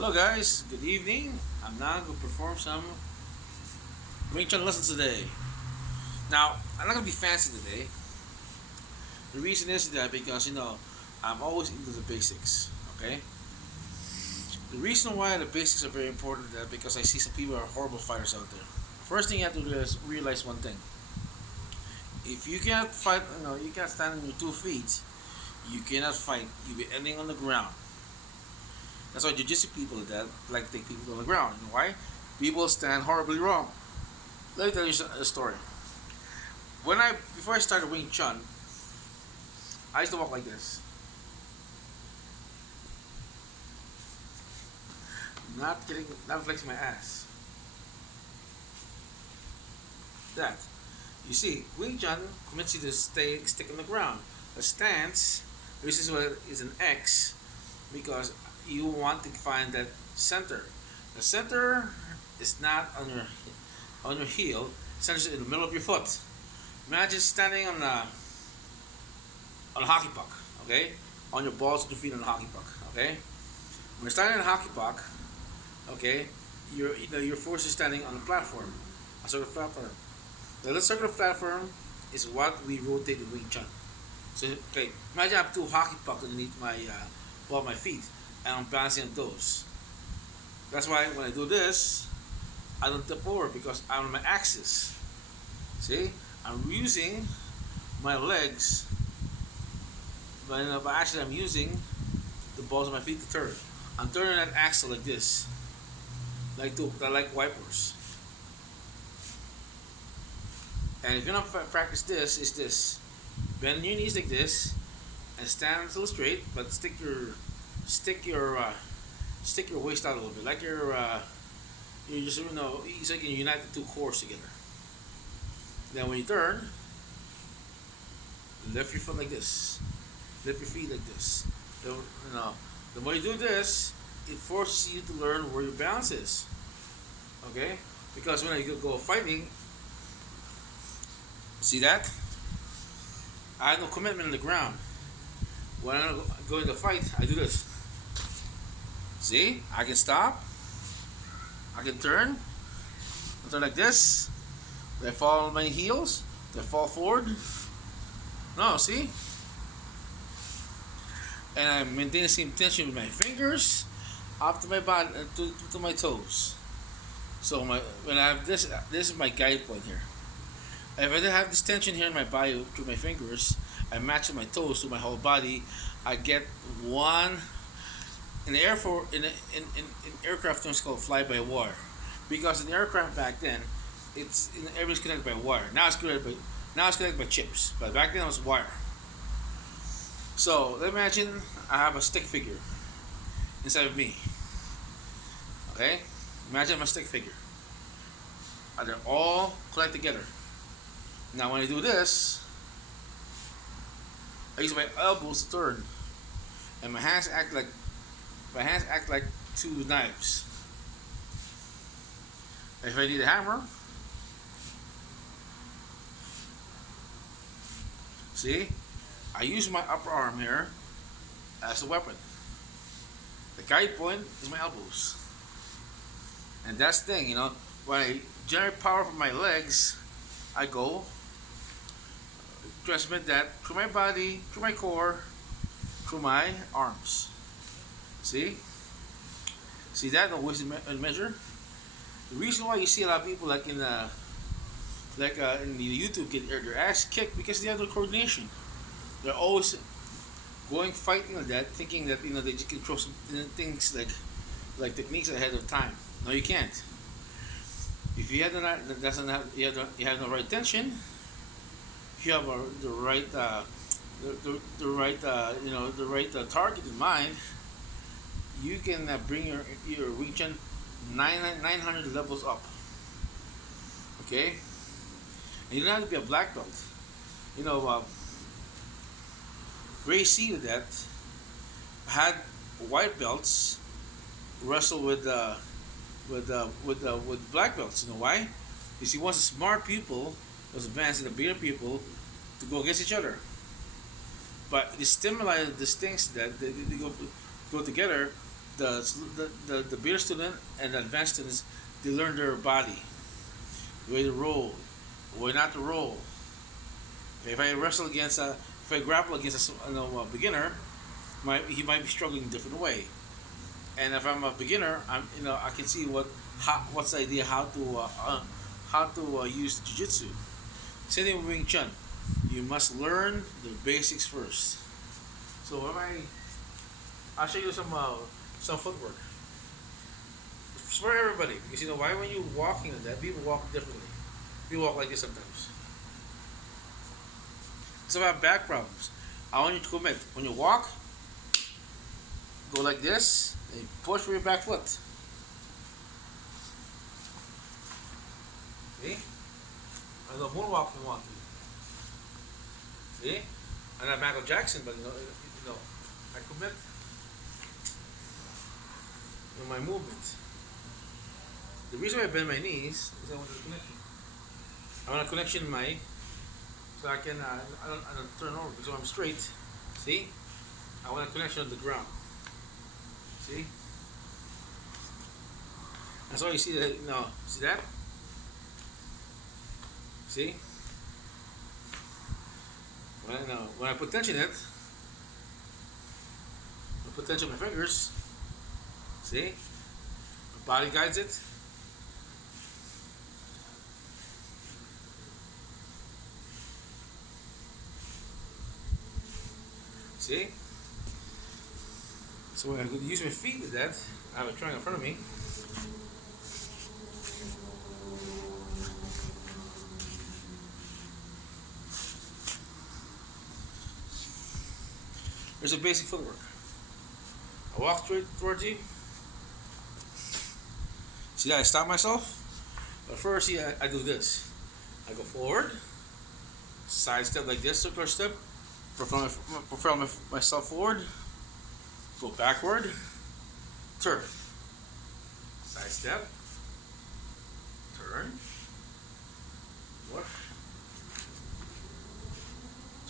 Hello guys, good evening. I'm now going to perform some Wing Chun lessons today. Now, I'm not going to be fancy today. The reason is that because, I'm always into the basics, okay? The reason why the basics are very important is that because I see some people are horrible fighters out there. First thing you have to do is realize one thing. If you can't fight, you can't stand on your 2 feet, you cannot fight. You'll be ending on the ground. That's why jiu-jitsu people that like to take people on the ground. You know why? People stand horribly wrong. Let me tell you a story. Before I started Wing Chun, I used to walk like this, not flexing my ass. That. You see, Wing Chun permits you to stick on the ground. A stance, this is what is an X, because you want to find that center. The center is not on your heel. Center is in the middle of your foot. Imagine standing on a hockey puck, okay? On your balls and your feet on a hockey puck, okay? When you're standing on a hockey puck, okay, your force is standing on a platform, a circular platform. The circular platform is what we rotate in Wing Chun. So, okay, imagine I have two hockey pucks underneath my feet, and I'm balancing on those. That's why when I do this, I don't tip over because I'm on my axis. See, I'm using my legs, but actually I'm using the balls of my feet to turn. I'm turning that axle like this, like wipers. And if you're not practice this, is this: bend your knees like this, and stand a little straight, but stick your stick your waist out a little bit, like you just it's like you unite the two cores together. Then when you turn, lift your foot like this, lift your feet like this. The more you do this, it forces you to learn where your balance is. Okay, because when you go fighting, see that I have no commitment on the ground. When I go into fight, I do this. See, I can stop, I can turn. I turn like this. Do I fall on my heels? Do I fall forward? No, see? And I maintain the same tension with my fingers up to my body, to my toes. So when I have this is my guide point here. If I have this tension here in my body through my fingers, I match my toes to my whole body. I get one in the in aircraft terms called fly by wire, because in the aircraft back then, everything's connected by wire. Now it's connected by chips, but back then it was wire. So imagine I have a stick figure inside of me. Okay, imagine my stick figure. They're all collect together. Now when I do this, I use my elbows to turn, and my hands act like two knives. If I need a hammer, see, I use my upper arm here as a weapon. The guide point is my elbows, and that's the thing. When I generate power from my legs, I go transmit that through my body, through my core, through my arms. See that? No wasted measure. The reason why you see a lot of people in the YouTube get their ass kicked because they have no coordination. They're always going fighting like that, thinking that they just can throw some things like techniques ahead of time. No, you can't. If you have you have the right tension, if you have the right the right target in mind, you can bring your Wing Chun 900 levels up. Okay, and you don't have to be a black belt. Gracie with that had white belts wrestle with black belts. You know why? Because he wants the smart people, those advanced and the bigger people, to go against each other. But the stimuli, these things that they go together, the beginner student and the advanced students, they learn their body, the way to roll, the way not to roll. If I wrestle against if I grapple against a beginner, he might be struggling a different way. And if I'm a beginner, I can see what's the idea how to use jiu-jitsu. Same thing with Wing Chun. You must learn the basics first. So I'll show you some footwork. It's for everybody, because why when you're walking on that, people walk differently. People walk like this sometimes. It's about back problems. I want you to commit. When you walk, go like this, and push with your back foot. See? I know moonwalk if you want to. See? I'm not Michael Jackson, but I commit in my movement. The reason why I bend my knees is I want a connection. I want a connection in so I can I don't turn over because I'm straight. See? I want a connection on the ground. See? That's why you see that. See that? See? When I put tension in it, I put tension on my fingers. See? My body guides it. See? So when I use my feet with that, I have a triangle in front of me. There's a basic footwork. I walk straight towards you. See that I stop myself? But first, see, I do this. I go forward, side step like this, circular step, propel myself forward, go backward, turn, side step, turn, look,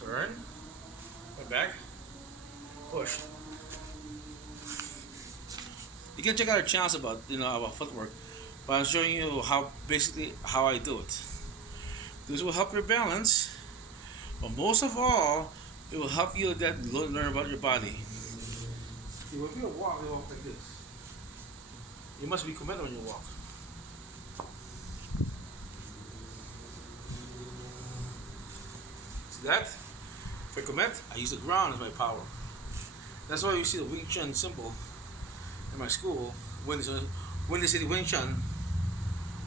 turn, go back, push. You can check out our channels about footwork, but I'm showing you how I do it. This will help your balance, but most of all, it will help you learn about your body. See, when you walk, you walk like this. You must be committed when you walk. See that? If I commit, I use the ground as my power. That's why you see the Wing Chun symbol in my school. When they say the Wing Chun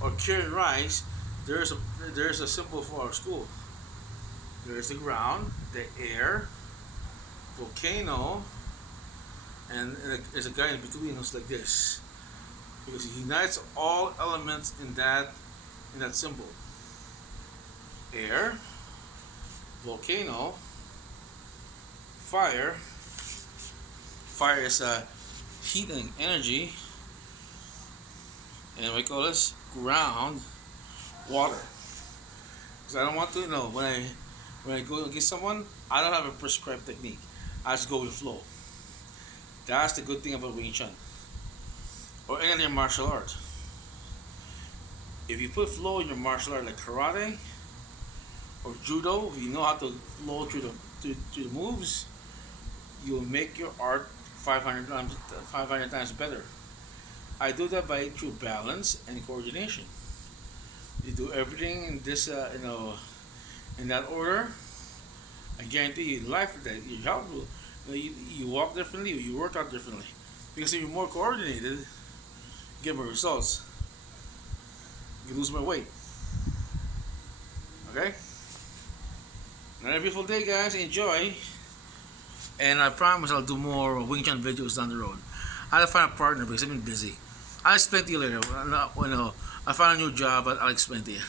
or Kieran Rise, there's a symbol for our school. There's the ground, the air, volcano, and there's a guy in between who's like this, because he unites all elements in that symbol. Air, volcano, fire. Fire is heat and energy, and we call this ground, water. Because I don't want to when I go against someone, I don't have a prescribed technique. I just go with flow. That's the good thing about Wing Chun or any other martial art. If you put flow in your martial art like karate or judo, if you know how to flow through the moves, you'll make your art 500 times better. I do that through balance and coordination. You do everything in this in that order. I guarantee you life that you walk differently, you work out differently, because if you're more coordinated, you get more results. You lose more weight. Okay? Another beautiful day, guys. Enjoy. And I promise I'll do more Wing Chun videos down the road. I have to find a partner because I've been busy. I'll explain to you later. When I find a new job, I'll explain to you.